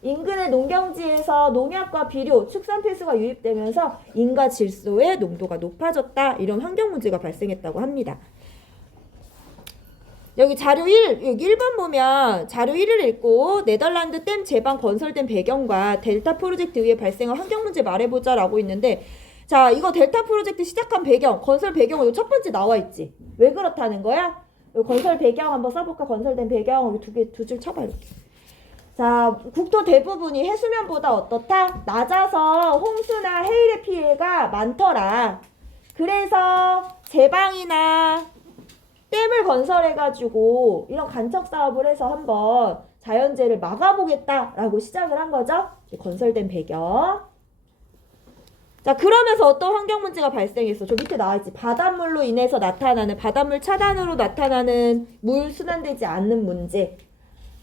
인근의 농경지에서 농약과 비료, 축산 필수가 유입되면서 인과 질소의 농도가 높아졌다. 이런 환경 문제가 발생했다고 합니다. 여기 자료 1, 여기 1번 보면 자료 1을 읽고 네덜란드 댐 제방 건설된 배경과 델타 프로젝트 위에 발생한 환경 문제 말해보자 라고 있는데 자, 이거 델타 프로젝트 시작한 배경, 건설 배경은 첫 번째 나와 있지. 왜 그렇다는 거야? 건설 배경 한번 써볼까? 건설된 배경 여기 두 줄 쳐봐 이렇게. 자, 국토 대부분이 해수면보다 어떻다? 낮아서 홍수나 해일의 피해가 많더라. 그래서 제방이나 댐을 건설해가지고 이런 간척 사업을 해서 한번 자연재해를 막아보겠다라고 시작을 한 거죠. 건설된 배경. 자, 그러면서 어떤 환경 문제가 발생했어? 저 밑에 나와있지. 바닷물로 인해서 나타나는 바닷물 차단으로 나타나는 물 순환되지 않는 문제.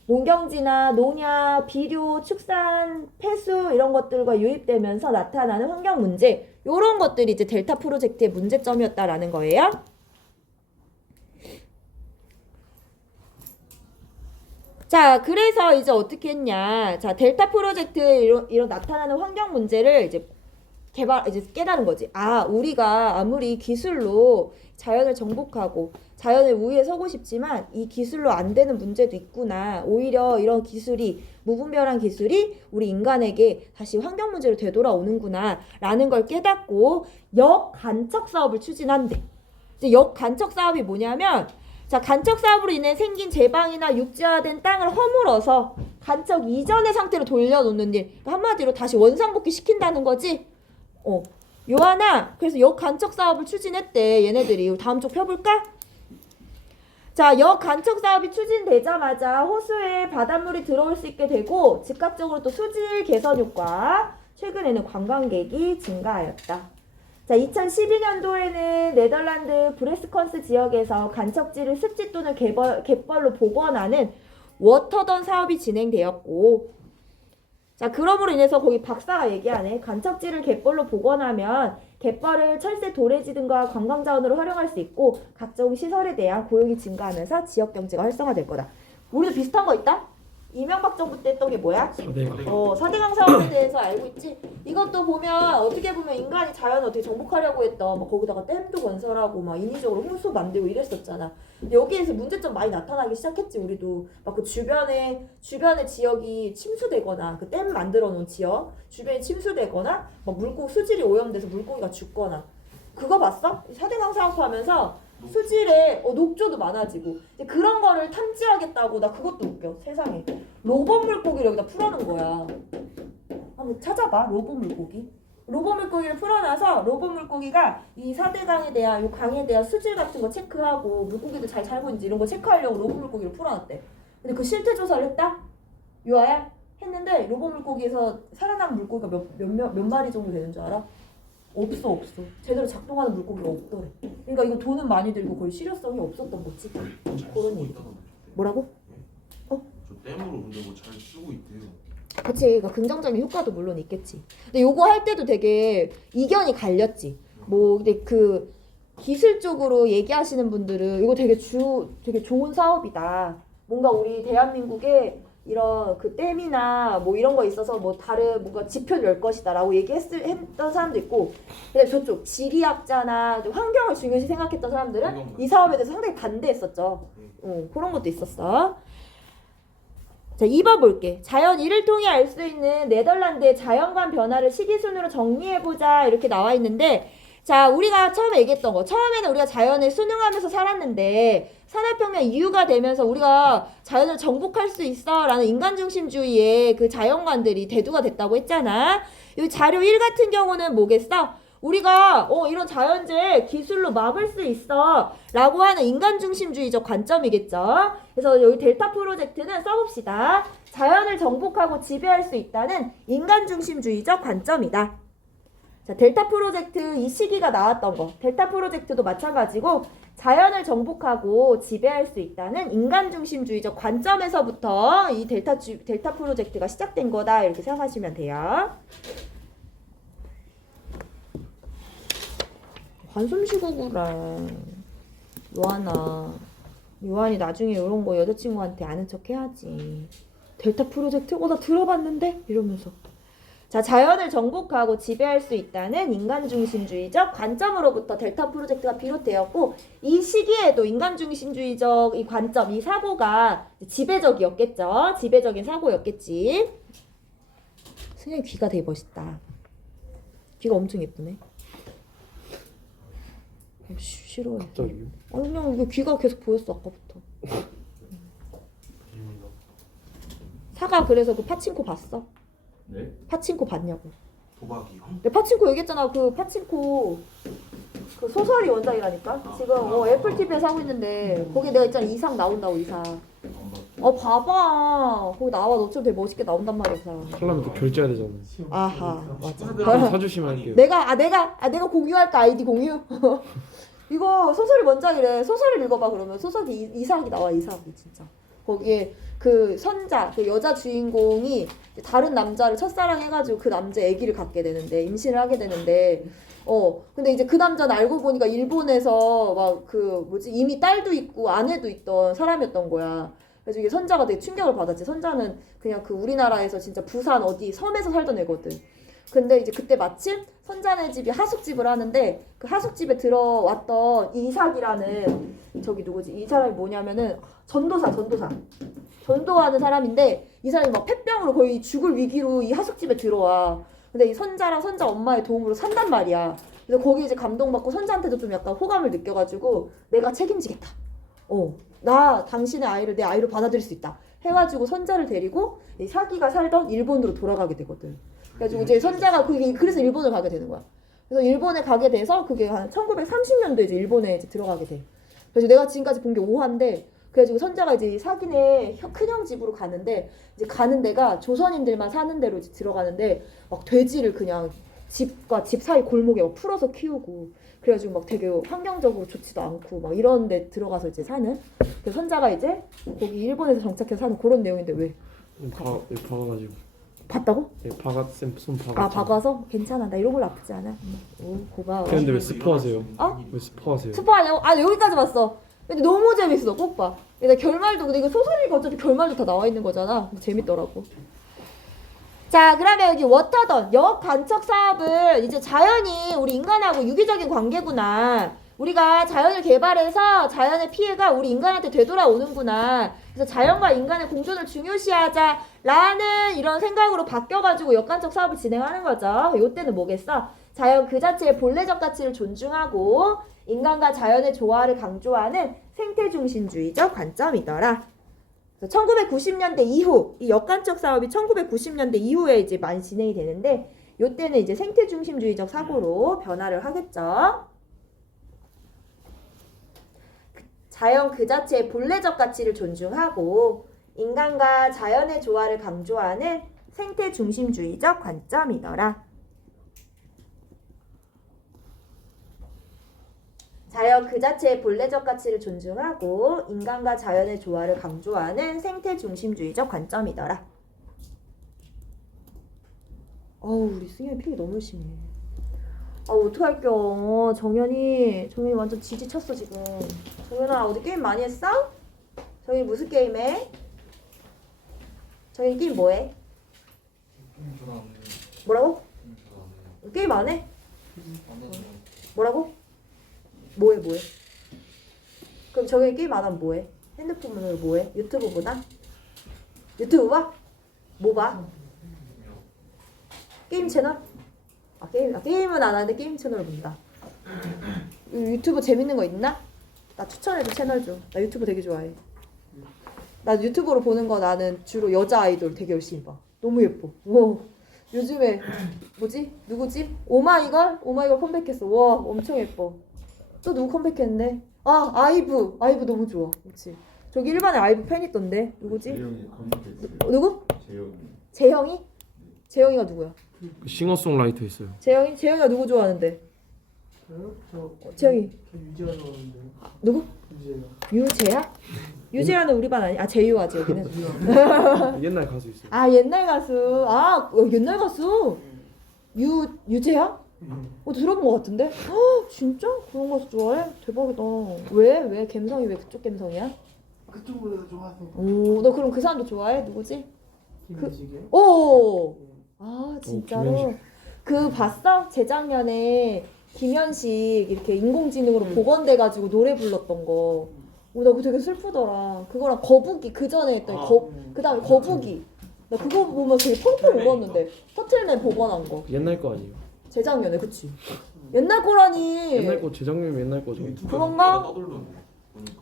농경지나 농약, 비료, 축산, 폐수 이런 것들과 유입되면서 나타나는 환경 문제. 이런 것들이 이제 델타 프로젝트의 문제점이었다라는 거예요. 자, 그래서 이제 어떻게 했냐. 자, 델타 프로젝트 이런 나타나는 환경 문제를 이제 깨달은 거지. 아, 우리가 아무리 기술로 자연을 정복하고 자연의 우위에 서고 싶지만 이 기술로 안 되는 문제도 있구나. 오히려 이런 기술이 무분별한 기술이 우리 인간에게 다시 환경 문제로 되돌아오는구나 라는 걸 깨닫고 역간척 사업을 추진한대. 이제 역간척 사업이 뭐냐면 자, 간척 사업으로 인해 생긴 제방이나 육지화된 땅을 허물어서 간척 이전의 상태로 돌려놓는 일. 그러니까 한마디로 다시 원상복귀 시킨다는 거지. 요하나 그래서 역간척 사업을 추진했대. 얘네들이. 다음 쪽 펴볼까? 자, 역간척 사업이 추진되자마자 호수에 바닷물이 들어올 수 있게 되고 즉각적으로 또 수질 개선 효과, 최근에는 관광객이 증가하였다. 자, 2012년도에는 네덜란드 브레스컨스 지역에서 간척지를 습지 또는 갯벌로 복원하는 워터던 사업이 진행되었고 자, 그럼으로 인해서 거기 박사가 얘기하네. 간척지를 갯벌로 복원하면 갯벌을 철새 도래지 등과 관광자원으로 활용할 수 있고 각종 시설에 대한 고용이 증가하면서 지역경제가 활성화될 거다. 우리도 비슷한 거 있다? 이명박 정부 때 했던 게 뭐야? 4대강 사업에 대해서 알고 있지? 이것도 보면 어떻게 보면 인간이 자연을 어떻게 정복하려고 했던 막 거기다가 댐도 건설하고 막 인위적으로 홍수 만들고 이랬었잖아. 근데 여기에서 문제점 많이 나타나기 시작했지. 우리도 막 그 주변에 지역이 침수되거나 그 댐 만들어 놓은 지역 주변이 침수되거나 막 물고기 수질이 오염돼서 물고기가 죽거나 그거 봤어? 4대강 사업하면서 수질에 녹조도 많아지고 그런 거를 탐지하겠다고 나 그것도 웃겨. 세상에 로봇 물고기를 여기다 풀어놓은 거야. 한번 찾아봐. 로봇 물고기. 로봇 물고기를 풀어놔서 로봇 물고기가 이 4대강에 대한 이 강에 대한 수질 같은 거 체크하고 물고기들 잘 살고 있는지 이런 거 체크하려고 로봇 물고기를 풀어놨대. 근데 그 실태 조사를 했다? 유아야? 했는데 로봇 물고기에서 살아남은 물고기가 몇 마리 정도 되는 줄 알아? 없어. 제대로 작동하는 물고기가 없더래. 그러니까 이거 돈은 많이 들고 거의 실효성이 없었던 거지. 그런 얘기. 뭐라고? 저 댐으로 근데 뭐 잘 쓰고 있대요. 그치. 그러니까 긍정적인 효과도 물론 있겠지. 근데 요거 할 때도 되게 이견이 갈렸지. 뭐 근데 그 기술적으로 얘기하시는 분들은 이거 되게 좋은 사업이다. 뭔가 우리 대한민국에 이런 그 댐이나 뭐 이런 거 있어서 뭐 다른 뭔가 지표를 열 것이다라고 했던 사람도 있고, 근데 저쪽 지리학자나 좀 환경을 중요시 생각했던 사람들은 이 사업에 대해서 상당히 반대했었죠. 그런 것도 있었어. 자, 2번 볼게. 자연 이를 통해 알 수 있는 네덜란드의 자연관 변화를 시기순으로 정리해보자 이렇게 나와 있는데, 자, 우리가 처음에 얘기했던 거, 처음에는 우리가 자연을 순응하면서 살았는데 산업혁명 이후가 되면서 우리가 자연을 정복할 수 있어 라는 인간중심주의의 그 자연관들이 대두가 됐다고 했잖아. 이 자료 1 같은 경우는 뭐겠어? 우리가 이런 자연재해 기술로 막을 수 있어 라고 하는 인간중심주의적 관점이겠죠. 그래서 여기 델타 프로젝트는 써봅시다. 자연을 정복하고 지배할 수 있다는 인간중심주의적 관점이다. 자, 델타 프로젝트 이 시기가 나왔던 거. 델타 프로젝트도 마찬가지고 자연을 정복하고 지배할 수 있다는 인간중심주의적 관점에서부터 이 델타 프로젝트가 시작된 거다 이렇게 생각하시면 돼요. 한숨쉬고구라. 요한이 나중에 이런 거 여자친구한테 아는 척 해야지. 델타 프로젝트? 나 들어봤는데? 이러면서. 자, 자연을 정복하고 지배할 수 있다는 인간중심주의적 관점으로부터 델타 프로젝트가 비롯되었고, 이 시기에도 인간중심주의적 이 관점, 이 사고가 지배적이었겠죠. 지배적인 사고였겠지. 승현이 귀가 되게 멋있다. 귀가 엄청 예쁘네. 싫어해. 갑자기요? 그냥 이게 귀가 계속 보였어 아까부터. 사과 그래서 그 파친코 봤어? 네? 파친코 봤냐고. 도박이요? 내가 파친코 얘기했잖아. 그 파친코 그 소설이 원작이라니까. 지금 애플 TV에서 하고 있는데 거기 내가 있잖아 이상 나온다고 이상. 봐봐. 거기 나와. 너처럼 되게 멋있게 나온단 말이야 그 사람. 하려면 또 결제해야 되잖아. 아하 맞아. 좀 사주시면 할게요. 내가 공유할까 아이디 공유? 이거 소설이 원작이래. 소설을 읽어봐 그러면. 소설이 이삭이 나와. 이삭이 진짜. 거기에 그 선자, 그 여자 주인공이 다른 남자를 첫사랑 해가지고 그 남자 아기를 갖게 되는데 임신을 하게 되는데 근데 이제 그 남자는 알고 보니까 일본에서 막 그 뭐지 이미 딸도 있고 아내도 있던 사람이었던 거야. 그래서 이게 선자가 되게 충격을 받았지. 선자는 그냥 그 우리나라에서 진짜 부산 어디 섬에서 살던 애거든. 근데 이제 그때 마침 선자네 집이 하숙집을 하는데 그 하숙집에 들어왔던 이삭이라는 저기 누구지? 이 사람이 뭐냐면은 전도하는 사람인데 이 사람이 막 폐병으로 거의 죽을 위기로 이 하숙집에 들어와. 근데 이 선자랑 선자 엄마의 도움으로 산단 말이야. 그래서 거기 이제 감동받고 선자한테도 좀 약간 호감을 느껴가지고 내가 책임지겠다. 나 당신의 아이를 내 아이로 받아들일 수 있다. 해가지고 선자를 데리고 이 사기가 살던 일본으로 돌아가게 되거든. 그래가지고 이제 선자가 그래서 일본을 가게 되는 거야. 그래서 일본에 가게 돼서 그게 한 1930년도에 이제 일본에 이제 들어가게 돼. 그래서 내가 지금까지 본 게 5화인데 그래가지고 선자가 이제 사기네 큰형 집으로 가는데 이제 가는 데가 조선인들만 사는 데로 이제 들어가는데 막 돼지를 그냥 집과 집 사이 골목에 막 풀어서 키우고 그래가지고 막 되게 환경적으로 좋지도 않고 막 이런 데 들어가서 이제 사는 그 선자가 이제 거기 일본에서 정착해서 사는 그런 내용인데 왜? 박아가지고. 봤다고? 네, 손 박아. 박아서? 괜찮아. 나 이런 걸 나쁘지 않아. 오, 고마워. 근데 왜 스포하세요? 어? 왜 스포하세요? 스포하냐고? 여기까지 봤어. 근데 너무 재밌어. 꼭 봐. 근데 결말도 근데 이거 소설이니까 어차피 결말도 다 나와 있는 거잖아. 근데 재밌더라고. 자, 그러면 여기 워터던 역 간척 사업은 이제 자연이 우리 인간하고 유기적인 관계구나. 우리가 자연을 개발해서 자연의 피해가 우리 인간한테 되돌아오는구나. 그래서 자연과 인간의 공존을 중요시하자라는 이런 생각으로 바뀌어가지고 역간척 사업을 진행하는 거죠. 이때는 뭐겠어? 자연 그 자체의 본래적 가치를 존중하고 인간과 자연의 조화를 강조하는 생태중심주의적 관점이더라. 1990년대 이후 이 역간척 사업이 1990년대 이후에 이제 많이 진행이 되는데 이때는 이제 생태중심주의적 사고로 변화를 하겠죠. 자연 그 자체의 본래적 가치를 존중하고 인간과 자연의 조화를 강조하는 생태 중심주의적 관점이더라. 자연 그 자체의 본래적 가치를 존중하고 인간과 자연의 조화를 강조하는 생태 중심주의적 관점이더라. 어우, 우리 승현이 필기 너무 열심히 해. 아, 어떡할겨. 정현이 완전 지지쳤어 지금. 정현아, 어디 게임 많이 했어? 정현이 무슨 게임 해? 정현이 게임 뭐 해? 뭐라고? 게임 안 해? 뭐라고? 뭐해? 그럼 정현이 게임 안 하면 뭐해? 핸드폰으로 뭐해? 유튜브 보나? 유튜브 봐? 뭐 봐? 게임 채널? 게임은 안 하는데 게임 채널을 본다. 유튜브 재밌는 거 있나? 나 추천해줘 채널 좀. 나 유튜브 되게 좋아해. 나 유튜브로 보는 거 나는 주로 여자 아이돌 되게 열심히 봐. 너무 예뻐. 와, 요즘에 뭐지? 누구지? 오마이걸 컴백했어. 와, 엄청 예뻐. 또 누구 컴백했는데? 아, 아이브 너무 좋아. 그렇지. 저기 일반에 아이브 팬 있던데. 누구지? 재영이 컴퓨터 누구? 재영이. 재영이? 재영이가 누구야? 그 싱어송라이터 있어요. 재영이가 누구 좋아하는데? 재영이. 유재가 좋아하는데. 누구? 유재야? 유재야는 우리 반 아니? 아, 재유아지 여기는. 옛날 가수 있어요. 아, 옛날 가수. 아, 옛날 가수. 유재야? 들어본 것 같은데? 진짜? 그런 가수 좋아해? 대박이다. 왜? 갬성이 왜 그쪽 갬성이야? 그쪽보다 좋아하세요. 오, 너 그럼 그 사람도 좋아해? 누구지? 김민식이요? 오! 아, 진짜로? 김현식. 그 봤어? 재작년에 김현식 이렇게 인공지능으로 복원돼가지고 노래 불렀던 거. 나 그거 되게 슬프더라. 그거랑 거북이 그 전에 했던 그 다음에 거북이. 나 그거 보면 되게 펑펑 울었는데. 터틀맨 복원한 거. 옛날 거 아니에요? 재작년에, 그치? 옛날 거라니. 옛날 거 재작년 옛날 거죠. 그런가? 떠돌던데.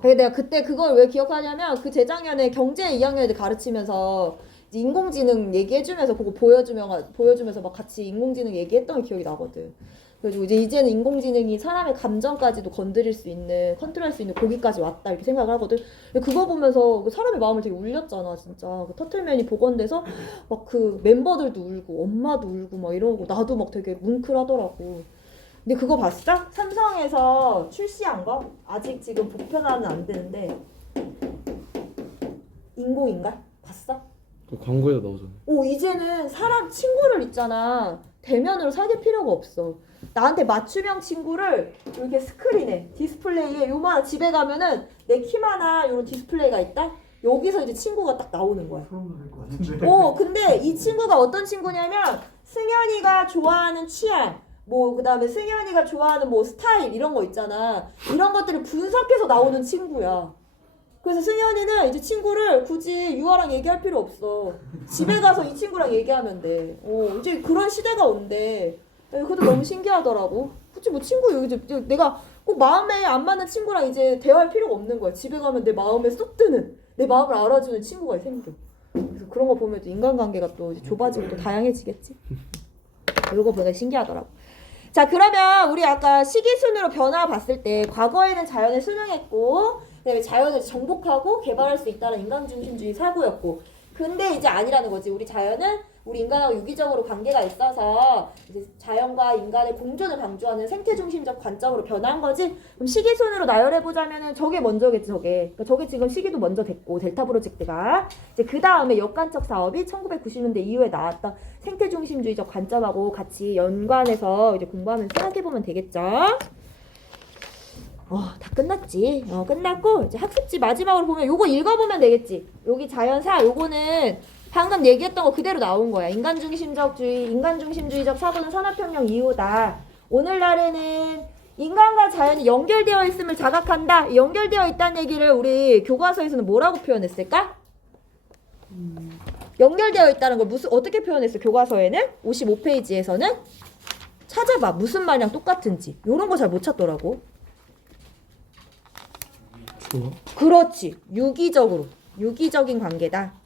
근데 내가 그때 그걸 왜 기억하냐면 그 재작년에 경제 2학년 애들 가르치면서 이제 인공지능 얘기해주면서 그거 보여주면서 막 같이 인공지능 얘기했던 게 기억이 나거든. 그래가지고 이제는 인공지능이 사람의 감정까지도 컨트롤할 수 있는 고기까지 왔다 이렇게 생각을 하거든. 근데 그거 보면서 사람의 마음을 되게 울렸잖아 진짜. 그 터틀맨이 복원돼서 막 그 멤버들도 울고 엄마도 울고 막 이러고 나도 막 되게 뭉클하더라고. 근데 그거 봤어? 삼성에서 출시한 거? 아직 지금 보편화는 안 되는데 인공인간? 봤어? 그 광고에도 나오잖아요. 오, 이제는 사람 친구를 있잖아. 대면으로 사귈 필요가 없어. 나한테 맞춤형 친구를 이렇게 스크린에 디스플레이에 요만 집에 가면은 내 키만한 요런 디스플레이가 있다? 여기서 이제 친구가 딱 나오는 거야. 처음 들을 것 같은데. 근데 이 친구가 어떤 친구냐면 승현이가 좋아하는 취향 뭐 그다음에 승현이가 좋아하는 뭐 스타일 이런 거 있잖아. 이런 것들을 분석해서 나오는 친구야. 그래서 승현이는 이제 친구를 굳이 유아랑 얘기할 필요 없어. 집에 가서 이 친구랑 얘기하면 돼. 이제 그런 시대가 온대. 그것도 너무 신기하더라고. 굳이 뭐 친구 여기 이제 내가 꼭 마음에 안 맞는 친구랑 이제 대화할 필요가 없는 거야. 집에 가면 내 마음에 쏙 드는 내 마음을 알아주는 친구가 생겨. 그래서 그런 거 보면 또 인간관계가 또 이제 좁아지고 또 다양해지겠지. 이거 보니까 신기하더라고. 자, 그러면 우리 아까 시기순으로 변화 봤을 때 과거에는 자연을 순응했고 그다음에 자연을 정복하고 개발할 수 있다는 인간중심주의 사고였고 근데 이제 아니라는 거지. 우리 자연은 우리 인간하고 유기적으로 관계가 있어서 이제 자연과 인간의 공존을 강조하는 생태중심적 관점으로 변한 거지. 그럼 시기순으로 나열해보자면은 저게 먼저겠지. 그러니까 저게 지금 시기도 먼저 됐고 델타 프로젝트가 이제 그 다음에 역관측 사업이 1990년대 이후에 나왔던 생태중심주의적 관점하고 같이 연관해서 이제 공부하면서 생각해보면 되겠죠. 다 끝났지. 끝났고 이제 학습지 마지막으로 보면 요거 읽어보면 되겠지. 여기 자연사 요거는 방금 얘기했던 거 그대로 나온 거야. 인간중심주의적 사고는 산업혁명 이후다. 오늘날에는 인간과 자연이 연결되어 있음을 자각한다. 연결되어 있다는 얘기를 우리 교과서에서는 뭐라고 표현했을까? 연결되어 있다는 걸 어떻게 표현했어? 교과서에는 55페이지에서는 찾아봐. 무슨 말이랑 똑같은지. 요런 거 잘 못 찾더라고. 좋아. 그렇지. 유기적인 관계다.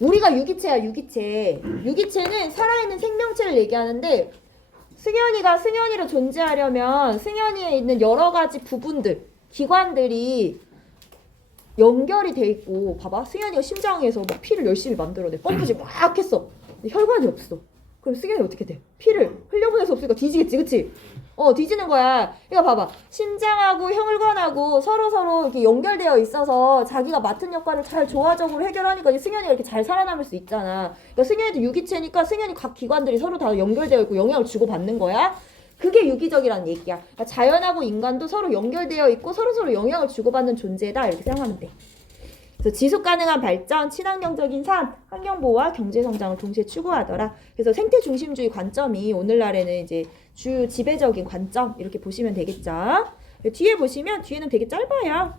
우리가 유기체야, 유기체. 유기체는 살아있는 생명체를 얘기하는데 승현이가 승현이로 존재하려면 승현이에 있는 여러 가지 부분들, 기관들이 연결이 돼 있고 봐봐 승현이가 심장에서 막 피를 열심히 만들어내 펌프질 막 했어. 근데 혈관이 없어. 그럼 승현이 어떻게 돼? 피를 흘려보낼 수 없으니까 뒤지겠지, 그치? 뒤지는 거야. 이거 봐봐. 심장하고 혈관하고 서로 이렇게 연결되어 있어서 자기가 맡은 역할을 잘 조화적으로 해결하니까 이제 승현이가 이렇게 잘 살아남을 수 있잖아. 그러니까 승현이도 유기체니까 승현이 각 기관들이 서로 다 연결되어 있고 영향을 주고받는 거야. 그게 유기적이라는 얘기야. 그러니까 자연하고 인간도 서로 연결되어 있고 서로 영향을 주고받는 존재다. 이렇게 생각하면 돼. 그래서 지속 가능한 발전, 친환경적인 삶, 환경보호와 경제성장을 동시에 추구하더라. 그래서 생태 중심주의 관점이 오늘날에는 이제 주요 지배적인 관점 이렇게 보시면 되겠죠. 뒤에 보시면 뒤에는 되게 짧아요.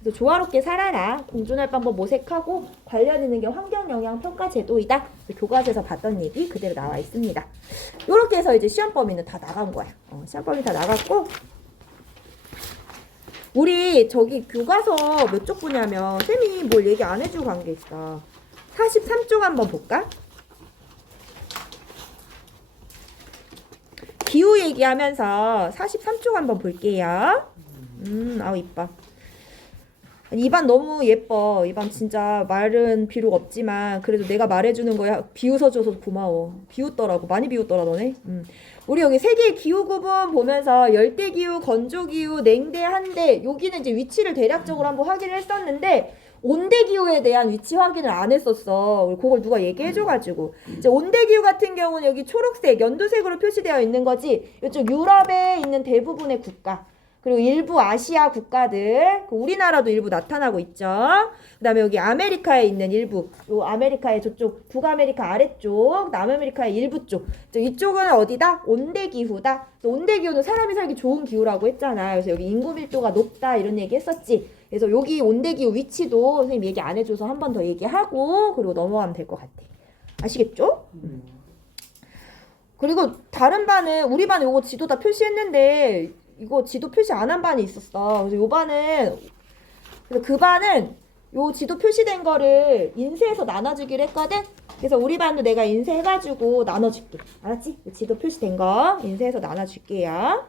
그래서 조화롭게 살아라. 공존할 방법 모색하고 관련 있는 게 환경영향평가제도이다. 교과서에서 봤던 얘기 그대로 나와 있습니다. 이렇게 해서 이제 시험 범위는 다 나간 거야. 시험 범위 다 나갔고 우리 저기 교과서 몇 쪽 보냐면 쌤이 뭘 얘기 안 해주고 간 게 있어. 43쪽 한번 볼까? 기후 얘기하면서 43쪽 한번 볼게요. 아우 이뻐. 입안 너무 예뻐. 입안 진짜 말은 비록 없지만 그래도 내가 말해주는 거야. 비웃어줘서 고마워. 비웃더라고. 많이 비웃더라 너네. 우리 여기 세 개의 기후 구분 보면서 열대기후, 건조기후, 냉대, 한대 여기는 이제 위치를 대략적으로 한번 확인을 했었는데 온대기후에 대한 위치 확인을 안 했었어. 우리 그걸 누가 얘기해줘가지고 이제 온대기후 같은 경우는 여기 초록색, 연두색으로 표시되어 있는 거지. 이쪽 유럽에 있는 대부분의 국가 그리고 일부 아시아 국가들, 우리나라도 일부 나타나고 있죠. 그 다음에 여기 아메리카에 있는 일부, 요 아메리카의 저쪽 북아메리카 아래쪽, 남아메리카의 일부 쪽. 이쪽은 어디다? 온대기후다. 온대기후는 사람이 살기 좋은 기후라고 했잖아. 그래서 여기 인구 밀도가 높다 이런 얘기 했었지. 그래서 여기 온대기후 위치도 선생님 얘기 안 해줘서 한 번 더 얘기하고 그리고 넘어가면 될 것 같아. 아시겠죠? 그리고 다른 반은 우리 반은 요거 지도 다 표시했는데 이거 지도 표시 안 한 반이 있었어. 그래서 요 반은 그래서 그 반은 요 지도 표시된 거를 인쇄해서 나눠주기로 했거든. 그래서 우리 반도 내가 인쇄해가지고 나눠줄게. 알았지? 지도 표시된 거 인쇄해서 나눠줄게요.